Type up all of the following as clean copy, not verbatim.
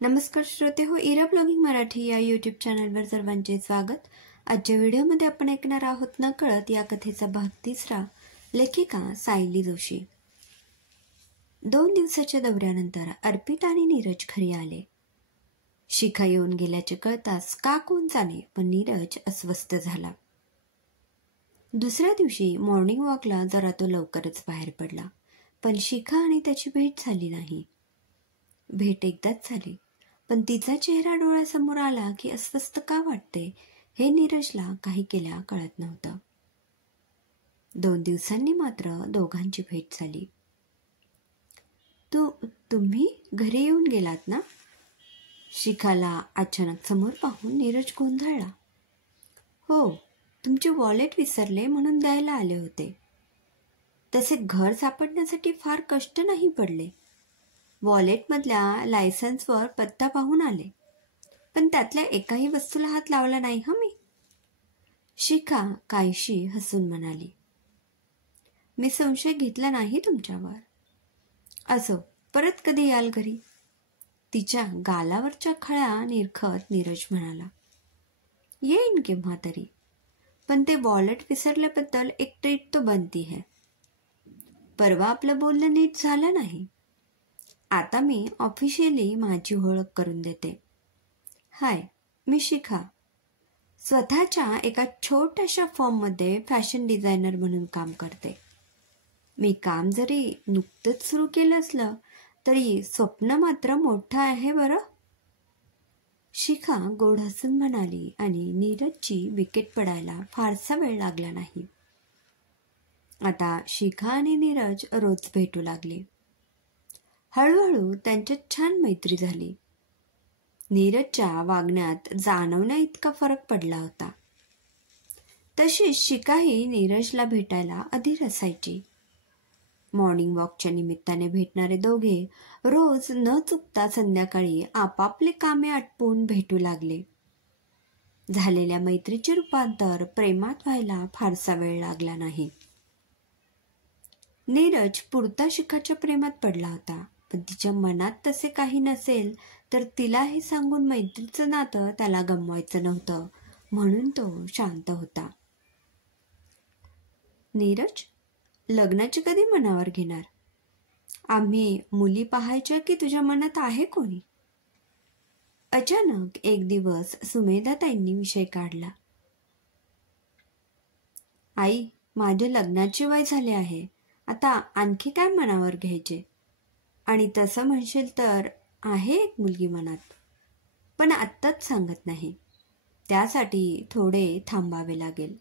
नमस्कार श्रोते हो, इरा ब्लॉगिंग मराठी या यूट्यूब चॅनलवर सर्वांचे स्वागत. आजच्या व्हिडिओमध्ये आपण ऐकणार आहोत नकळत या कथेचा भाग 3. लेखिका सायली जोशी. 2 दिवसाच्या दौऱ्यानंतर अर्पिता आणि नीरज घरी आले. शिखा येऊन गेल्याचे कळताच का कोण जाणे, पण नीरज अस्वस्थ झाला. दुसऱ्या दिवशी मॉर्निंग वॉकला जरा तो लवकरच बाहेर पडला, पण शिखा आणि त्याची भेट झाली नाही. भेट एकदाच झाली, पण तिचा चेहरा डोळ्यासमोर आला की अस्वस्थ का वाटते हे नीरजला काही केल्या कळत नव्हतं. 2 दिवसांनी मात्र दोघांची भेट झाली. तुम्ही घरी येऊन गेलात ना? शिखाला अचानक समोर पाहून नीरज गोंधळला. हो, तुमचे वॉलेट विसरले म्हणून द्यायला आले होते. तसे घर सापडण्यासाठी फार कष्ट नाही पडले. वॉलेटमधल्या लायसन्सवर पत्ता पाहून आले, पण त्यातल्या एकाही वस्तूला हात लावला नाही मी. शिखा काहीशी हसून म्हणाली. मी संशय घेतला नाही तुमच्यावर. असो, परत कधी याल घरी? तिच्या गालावरच्या खळ्या निरखत नीरज म्हणाला. येईन केव्हा तरी, पण ते वॉलेट विसरल्याबद्दल एक ट्रीट तो बनती है. परवा आपलं बोलणं नीट झालं नाही. आता मी ऑफिशियली माझी ओळख करून देते. हाय, मी शिखा. स्वतःच्या एका छोट्याशा फॉर्ममध्ये फॅशन डिझायनर म्हणून काम करते. मी काम जरी नुकतंच सुरू केलं असलं तरी स्वप्न मात्र मोठं आहे बरं. शिखा गोड हसून म्हणाली आणि नीरजची विकेट पडायला फारसा वेळ लागला नाही. आता शिखा आणि नीरज रोज भेटू लागले. हळूहळू त्यांच्यात छान मैत्री झाली. नीरजच्या वागण्यात जाणवण्या इतका फरक पडला होता. तशीच शिखाही नीरजला भेटायला अधीर असायची. मॉर्निंग वॉकच्या निमित्ताने भेटणारे दोघे रोज न चुकता संध्याकाळी आपापले कामे आटपून भेटू लागले. झालेल्या मैत्रीचे रूपांतर प्रेमात व्हायला फारसा वेळ लागला नाही. नीरज पुरता शिखाच्या प्रेमात पडला होता, पण तिच्या मनात तसे काही नसेल तर तिला हे सांगून मैत्रीचं नातं त्याला गमवायचं नव्हतं, म्हणून तो शांत होता. नीरज, लग्नाची कधी मनावर घेणार? आम्ही मुली पाहायच्या की तुझ्या मनात आहे कोणी? अचानक एक दिवस सुमेधाताईंनी विषय काढला. आई, माझे लग्नाचे वय झाले आहे. आता आणखी काय मनावर घ्यायचे? आणि तसं म्हणशील तर आहे एक मुलगी मनात, पण आत्ताच सांगत नाही. त्यासाठी थोडे थांबावे लागेल.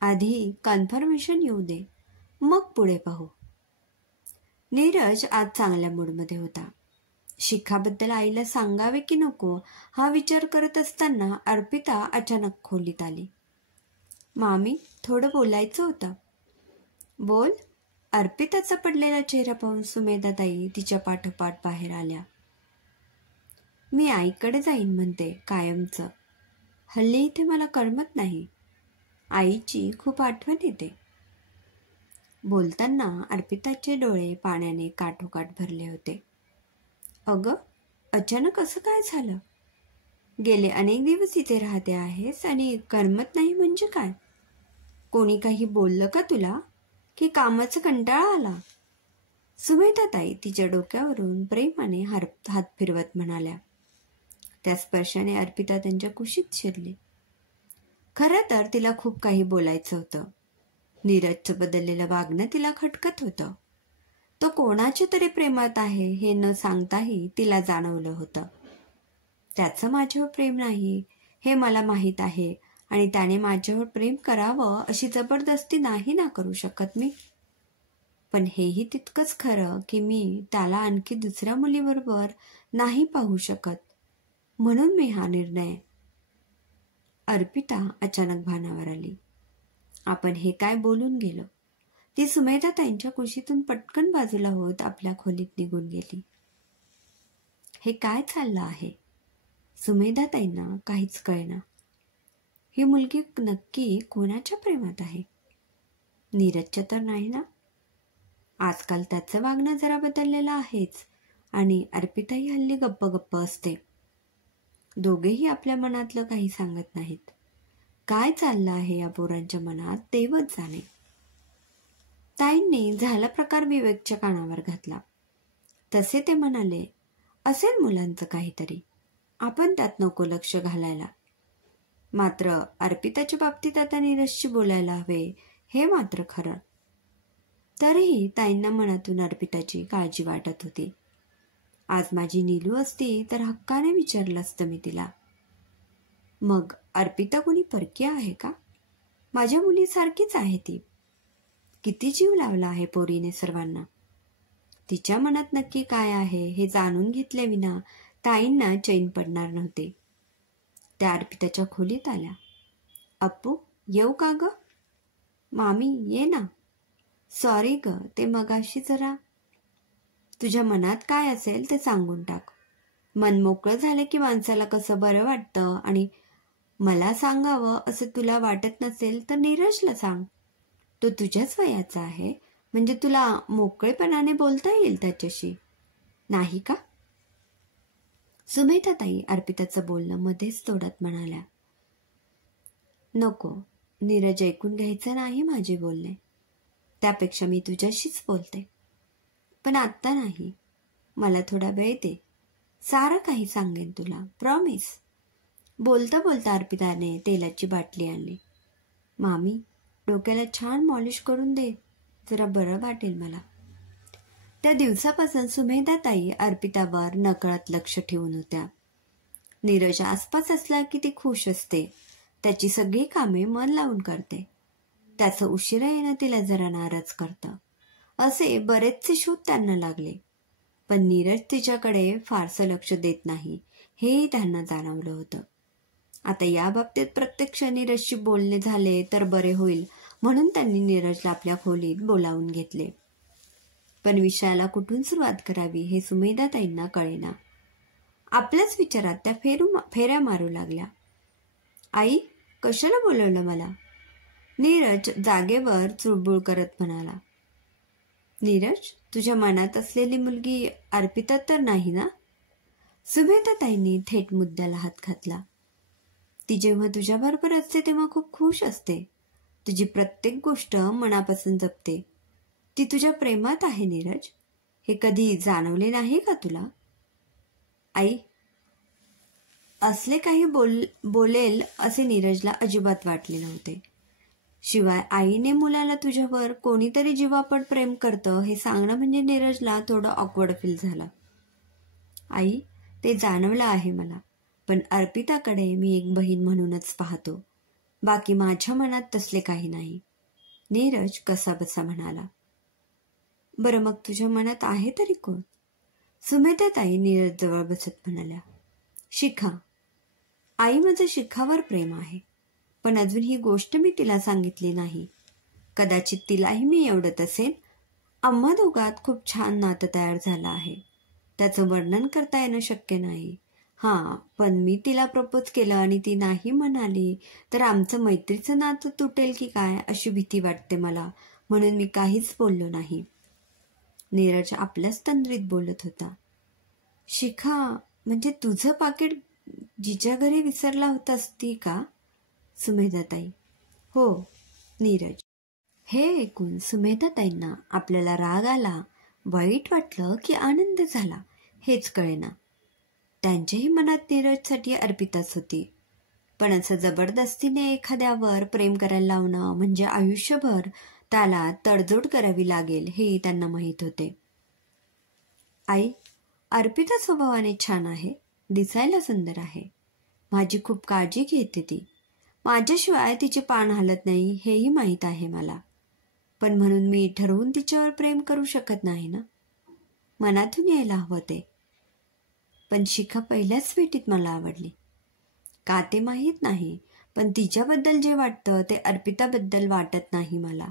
आधी कन्फर्मेशन येऊ दे, मग पुढे पाहू. नीरज आज चांगल्या मूडमध्ये होता. शिखाबद्दल आईला सांगावे की नको हा विचार करत असताना अर्पिता अचानक खोलीत आली. मामी, थोडं बोलायचं होतं. बोल. अर्पिताचा पडलेला चेहरा पाहून सुमेधाताई तिच्या पाठोपाठ बाहेर आल्या. मी आईकडे जाईन म्हणते कायमचं. हल्ली इथे मला करमत नाही. आईची खूप आठवण येते. बोलताना अर्पिताचे डोळे पाण्याने काठोकाठ भरले होते. अगं, अचानक असं काय झालं? गेले अनेक दिवस इथे राहते आहेस आणि करमत नाही म्हणजे काय? कोणी काही बोललं का तुला, की कामाचा कंटाळा आला? सुमेधाताई तिच्या डोक्यावरून प्रेमाने हात फिरवत म्हणाल्या. त्या स्पर्शाने अर्पिता त्यांच्या कुशीत शिरली. खरं तर तिला खूप काही बोलायचं होतं. नीरजचं बदललेलं वागणं तिला खटकत होतं. तो कोणाच्या तरी प्रेमात आहे हे न सांगताही तिला जाणवलं होतं. त्याचं माझ्यावर प्रेम नाही हे मला माहीत आहे आणि त्याने माझ्यावर प्रेम करावं अशी जबरदस्ती नाही ना करू शकत मी. पण हेही तितकंच खरं की मी त्याला आणखी दुसऱ्या मुलीबरोबर नाही पाहू शकत, म्हणून मी हा निर्णय. अर्पिता अचानक भानावर आली. आपण हे काय बोलून गेलो. ती सुमेधाताईंच्या कुशीतून पटकन बाजूला होत आपल्या खोलीत निघून गेली. हे काय चाललं आहे? सुमेधाताईंना काहीच कळेना. ही मुलगी नक्की कोणाच्या प्रेमात आहे? नीरजच्या तर नाही ना? आजकाल त्याचं वागणं जरा बदललेलं आहेच, आणि अर्पिताही हल्ली गप्प गप्प असते. दोघेही आपल्या मनातलं काही सांगत नाहीत. काय चाललं आहे या पोरांच्या मनात तेवच जाणे. ताईंनी झाला प्रकार विवेकच्या कानावर घातला. तसे ते म्हणाले, असेल मुलांचं काहीतरी, आपण त्यात नको लक्ष घालायला. मात्र अर्पिताच्या बाबतीत आता नीरजशी बोलायला हवे हे मात्र खरं. तरीही ताईंना मनातून अर्पिताची काळजी वाटत होती. आज माझी नीलू असती तर हक्काने विचारलं असतं मी तिला, मग अर्पिता कोणी परकी आहे का? माझ्या मुलीसारखीच आहे ती. किती जीव लावला आहे पोरीने सर्वांना. तिच्या मनात नक्की काय आहे हे जाणून घेतल्याविना ताईंना चैन पडणार नव्हते. त्या अर्पिताच्या खोलीत आल्या. अप्पू, येऊ का ग? मामी ये ना. सॉरी ग, ते मगाशी जरा. तुझ्या मनात काय असेल ते सांगून टाक. मन मोकळं झालं की माणसाला कसं बरं वाटतं. आणि मला सांगावं असं तुला वाटत नसेल तर नीरजला सांग. तो तुझ्याच वयाचा आहे, म्हणजे तुला मोकळेपणाने बोलता येईल त्याच्याशी, नाही का? सुमेधाताई अर्पिताचं बोलणं मध्येच तोडत म्हणाल्या, नको, नीरज ऐकून घ्यायचं नाही माझे बोलणे. त्यापेक्षा मी तुझ्याशीच बोलते. पण आत्ता नाही, मला थोडा वेळ दे. सारं काही सांगेन तुला, प्रॉमिस. बोलता बोलता अर्पिताने तेलाची बाटली आणली. मामी, डोक्याला छान मॉलिश करून दे, जरा बरं वाटेल मला. त्या दिवसापासून सुमेधाताई अर्पितावर नकळत लक्ष ठेवून होत्या. नीरज आसपास असला की ती खुश असते. त्याची सगळी कामे मन लावून करते. त्याचं उशिरा येणं तिला जरा नाराज करतं. असे बरेचसे शोध त्यांना लागले. पण नीरज तिच्याकडे फारसं लक्ष देत नाही हेही त्यांना जाणवलं होतं. आता या बाबतीत प्रत्यक्ष नीरजशी बोलणे झाले तर बरे होईल म्हणून त्यांनी नीरजला आपल्या खोलीत बोलावून घेतले. पण विषयाला कुठून सुरुवात करावी हे सुमेधाताईंना कळेना. आपल्याच विचारात त्या फेऱ्या मारू लागल्या. आई, कशाला बोलवलं मला? नीरज जागेवर चुळबुळ करत म्हणाला. नीरज, तुझ्या मनात असलेली मुलगी अर्पिता तर नाही ना? सुमेधाताईंनी थेट मुद्द्याला हात घातला. ती जेव्हा तुझ्याबरोबर असते तेव्हा खूप खुश असते. तुझी प्रत्येक गोष्ट मनापासून जपते. ती तुझ्या प्रेमात आहे नीरज. हे कधी जाणवले नाही का तुला? आई, असले काही बोलेल असे नीरजला अजिबात वाटले नव्हते. शिवाय आईने मुलाला तुझ्यावर कोणीतरी जीवापड प्रेम करतं हे सांगणं म्हणजे नीरजला थोडं ऑकवर्ड फील झालं. आई, ते जाणवलं आहे मला, पण अर्पिताकडे मी एक बहीण म्हणूनच पाहतो. बाकी माझ्या मनात तसले काही नाही, नीरज कसाबसा म्हणाला. बरं, मग तुझ्या मनात आहे तरी कोण? सुमेधाताई नीरज जवळ बसत म्हणाल्या. शिखा. आई, माझं शिखावर प्रेम आहे, पण अजून ही गोष्ट मी तिला सांगितली नाही. कदाचित तिलाही मी एवढत असेल. आम्हा दोघात खूप छान नातं तयार झालं आहे. त्याचं वर्णन करता येणं शक्य नाही. हां, पण मी तिला प्रपोज केलं आणि ती नाही म्हणाली तर आमचं मैत्रीचं नातं तुटेल की काय अशी भीती वाटते मला, म्हणून मी काहीच बोललो नाही. नीरज आपल्याच तंद्रीत बोलत होता. शिखा, म्हणजे तुझं पाकीट जिच्या घरी विसरला होतास ती का? सुमेधाताई. हो, नीरज. हे ऐकून सुमेधाताईंना आपल्याला राग आला, वाईट वाटलं की आनंद झाला हेच कळेना. त्यांच्याही मनात नीरजसाठी अर्पिताच होती. पण असं जबरदस्तीने एखाद्यावर प्रेम करायला लावणं म्हणजे आयुष्यभर त्याला तडजोड करावी लागेल हेही त्यांना माहीत होते. आई, अर्पिता स्वभावाने छान आहे, दिसायला सुंदर आहे. माझी खूप काळजी घेते ती. माझ्याशिवाय तिचे पान हलत नाही हेही माहीत आहे मला. पण म्हणून मी ठरवून तिच्यावर प्रेम करू शकत नाही ना. मनातून यायला हवं ते. पण शिखा पहिल्याच भेटीत मला आवडली. का ते माहीत नाही, पण तिच्याबद्दल जे वाटतं ते अर्पिताबद्दल वाटत नाही मला.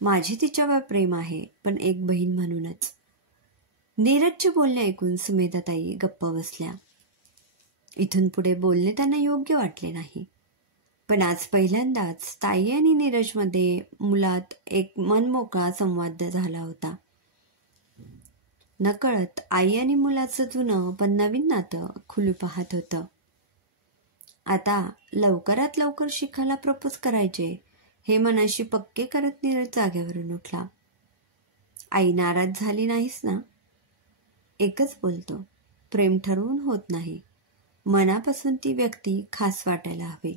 माझे तिच्यावर प्रेम आहे, पण एक बहीण म्हणूनच. नीरजचे बोलणे ऐकून सुमेधाताई गप्प बसल्या. इथून पुढे बोलणे त्यांना योग्य वाटले नाही. पण आज पहिल्यांदाच ताई आणि नीरजमध्ये मुलात एक मनमोकळा संवाद झाला होता. नकळत आई आणि मुलाचं जुनं पण नवीन नातं खुलू पाहत होतं. आता लवकरात लवकर शिखाला प्रपोज करायचे हे मनाशी पक्के करत नीरज जागेवरून उठला. आई नाराज झाली नाहीस ना? एकच बोलतो, प्रेम ठरवून होत नाही, मनापासून ती व्यक्ती खास वाटायला हवी.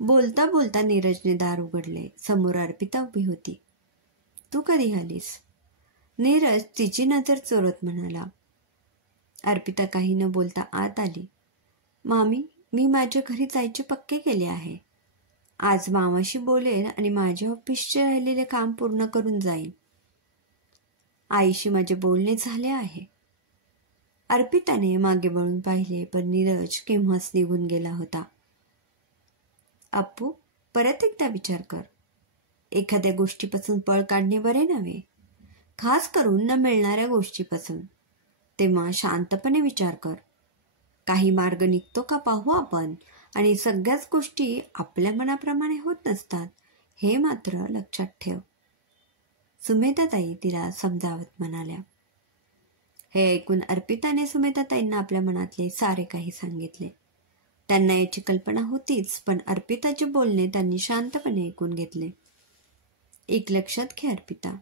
बोलता बोलता नीरजने दार उघडले. समोर अर्पिता उभी होती. तू कधी आलीस? नीरज तिची नजर चोरत म्हणाला. अर्पिता काही न बोलता आत आली. मामी, मी माझ्या घरी जायचे पक्के केले आहे. आज मामाशी बोलेन आणि माझ्या ऑफिसचे राहिलेले काम पूर्ण करून जाईन. आईशी माझे बोलणे झाले आहे. अर्पिताने मागे वळून पाहिले, पण नीरज केव्हाच निघून गेला होता. अप्पू, परत एकदा विचार कर. एखाद्या गोष्टीपासून पळ काढणे बरे नव्हे, खास करून न मिळणाऱ्या गोष्टीपासून. तेव्हा शांतपणे विचार कर. काही मार्ग निघतो का पाहू आपण. आणि सगळ्याच गोष्टी आपल्या मनाप्रमाणे होत नसतात, हे मात्र लक्षात ठेव. सुमेधाताई तिला समजावत म्हणाल्या. हे ऐकून अर्पिताने सुमेधाताईंना आपल्या मनातले सारे काही सांगितले. त्यांना याची कल्पना होतीच, पण अर्पिताचे बोलणे त्यांनी शांतपणे ऐकून घेतले. एक लक्षात घे अर्पिता,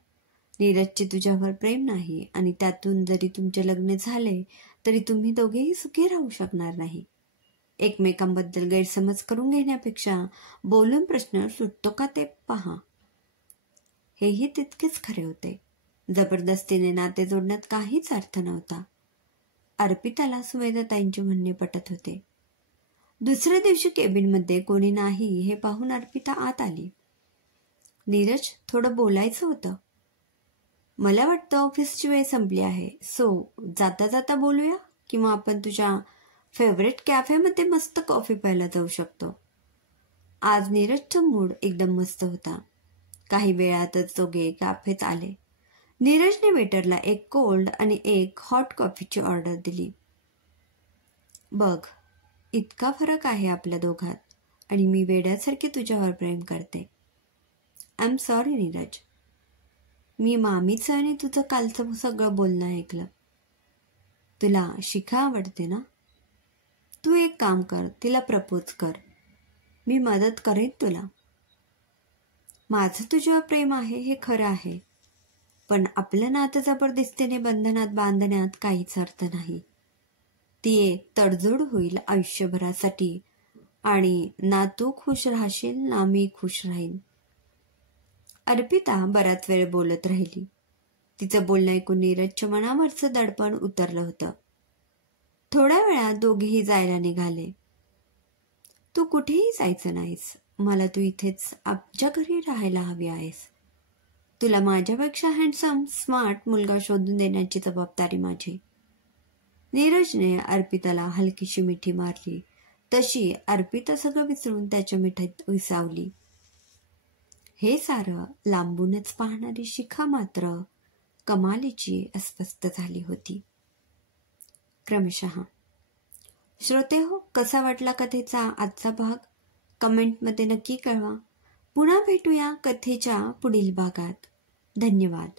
नीरजचे तुझ्यावर प्रेम नाही आणि त्यातून जरी तुमचे लग्न झाले तरी तुम्ही दोघेही सुखी राहू शकणार नाही. एकमेकांबद्दल गैरसमज करून घेण्यापेक्षा बोलून प्रश्न सुटतो का ते पहा. हेही तितकेच खरे होते. जबरदस्तीने नाते जोडण्यात काहीच अर्थ नव्हता. अर्पिताला सुमेधाताईंचे म्हणणे पटत होते. दुसऱ्या दिवशी केबिनमध्ये कोणी नाही हे पाहून अर्पिता आत आली. नीरज, थोडं बोलायचं होतं. मला वाटतं ऑफिसची वेळ संपली आहे, सो जाता जाता बोलूया, किंवा आपण तुझ्या फेवरेट कॅफेमध्ये मस्त कॉफी प्यायला जाऊ शकतो. आज नीरजचा मूड एकदम मस्त होता. काही वेळातच दोघे कॅफेत आले. नीरजने वेटरला एक कोल्ड आणि एक हॉट कॉफीची ऑर्डर दिली. बघ, इतका फरक आहे आपल्या दोघात, आणि मी वेड्यासारखी तुझ्यावर प्रेम करते. आय एम सॉरी नीरज, मी मामीचं आणि तुझं कालचं सगळं बोलणं ऐकलं. तुला शिखा आवडते ना? तू एक काम कर, तिला प्रपोज कर. मी मदत करेन तुला. माझं तुझ्यावर प्रेम आहे हे खरं आहे, पण आपलं नातं जबरदस्तीने बंधनात बांधण्यात काहीच अर्थ नाही. ती एक तडजोड होईल आयुष्यभरासाठी, आणि ना तू खुश राहशील ना मी खुश राहीन. अर्पिता बराच वेळ बोलत राहिली. तिचं बोलणं ऐकून नीरजच्या मनावरचं दडपण उतरलं होतं. थोड्या वेळात दोघेही जायला निघाले. तू कुठेही जायचं नाहीस. मला तू इथेच आमच्या घरी राहायला हवी आहेस. तुला माझ्यापेक्षा हँडसम स्मार्ट मुलगा शोधून देण्याची जबाबदारी माझी. नीरजने अर्पिताला हलकीशी मिठी मारली. तशी अर्पिता सगळं विसरून त्याच्या मिठीत विसावली. हे सारं लांबूनच पाहणारी शिखा मात्र कमालीची अस्वस्थ झाली होती. क्रमशः. श्रोते हो, कसा वाटला कथेचा आजचा भाग कमेंटमध्ये नक्की कळवा. पुन्हा भेटूया कथेच्या पुढील भागात. धन्यवाद.